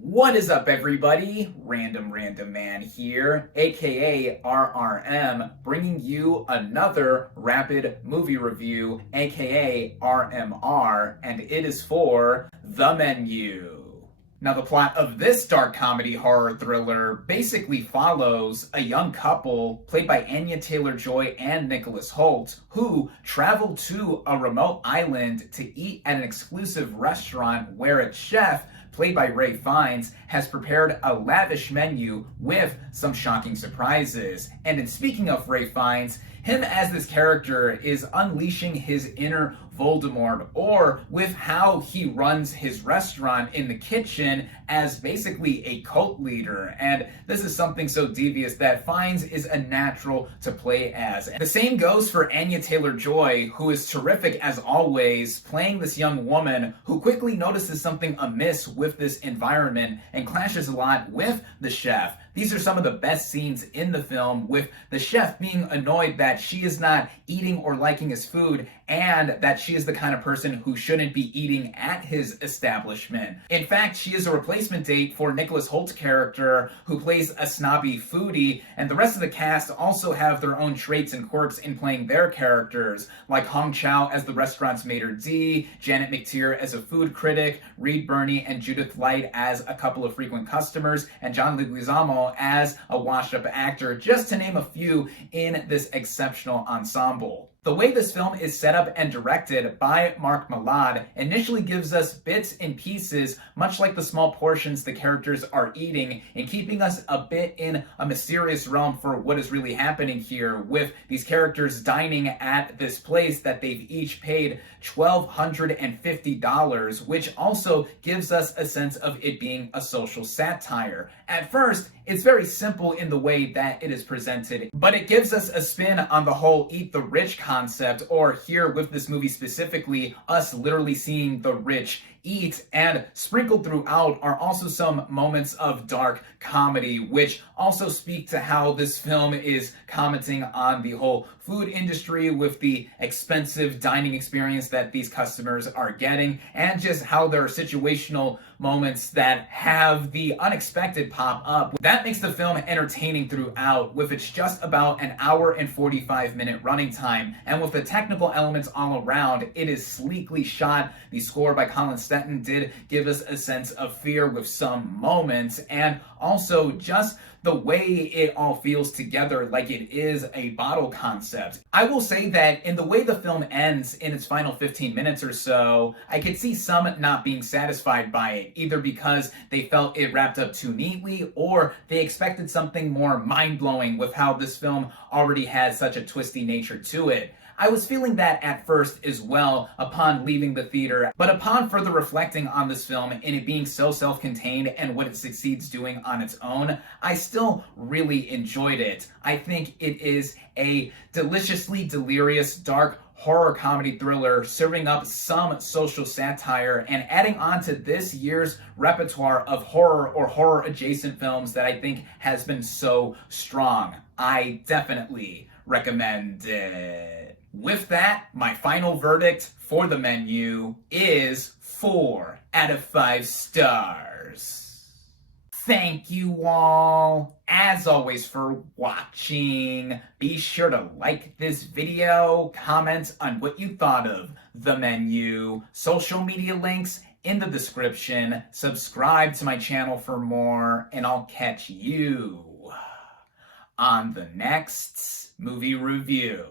What is up, everybody? RandomRandomMan here, aka RRM, bringing you another rapid movie review, aka RMR, and it is for The Menu. Now, the plot of this dark comedy horror thriller basically follows a young couple played by Anya Taylor-Joy and Nicholas Hoult who travel to a remote island to eat at an exclusive restaurant where its chef, played by Ralph Fiennes, has prepared a lavish menu with some shocking surprises. And in speaking of Ralph Fiennes, him as this character is unleashing his inner Voldemort, or with how he runs his restaurant in the kitchen as basically a cult leader. And this is something so devious that Fiennes is a natural to play as. The same goes for Anya Taylor-Joy, who is terrific as always, playing this young woman who quickly notices something amiss with this environment and clashes a lot with the chef. These are some of the best scenes in the film, with the chef being annoyed that she is not eating or liking his food, and that she is the kind of person who shouldn't be eating at his establishment. In fact, she is a replacement date for Nicholas Hoult's character, who plays a snobby foodie, and the rest of the cast also have their own traits and quirks in playing their characters, like Hong Chow as the restaurant's maitre d', Janet McTeer as a food critic, Reed Birney and Judith Light as a couple of frequent customers, and John Leguizamo as a washed-up actor, just to name a few in this exceptional ensemble. The way this film is set up and directed by Mark Mylod initially gives us bits and pieces, much like the small portions the characters are eating, and keeping us a bit in a mysterious realm for what is really happening here, with these characters dining at this place that they've each paid $1,250, which also gives us a sense of it being a social satire. At first, it's very simple in the way that it is presented, but it gives us a spin on the whole eat the rich concept, or here with this movie specifically, us literally seeing the rich eat. And sprinkled throughout are also some moments of dark comedy, which also speak to how this film is commenting on the whole food industry with the expensive dining experience that these customers are getting, and just how there are situational moments that have the unexpected pop up. That makes the film entertaining throughout, with it's just about an hour and 45-minute running time, and with the technical elements all around, it is sleekly shot. The score by Colin Stetton did give us a sense of fear with some moments, and also just the way it all feels together like it is a bottle concept. I will say that in the way the film ends in its final 15 minutes or so, I could see some not being satisfied by it, either because they felt it wrapped up too neatly, or they expected something more mind-blowing with how this film already has such a twisty nature to it. I was feeling that at first as well upon leaving the theater, but upon further reflecting on this film and it being so self-contained and what it succeeds doing on its own, I still really enjoyed it. I think it is a deliciously delirious, dark horror comedy thriller serving up some social satire and adding on to this year's repertoire of horror or horror adjacent films that I think has been so strong. I definitely recommend it. With that, my final verdict for The Menu is 4 out of 5 stars. Thank you all, as always, for watching. Be sure to like this video, comment on what you thought of The Menu, social media links in the description, subscribe to my channel for more, and I'll catch you on the next movie review.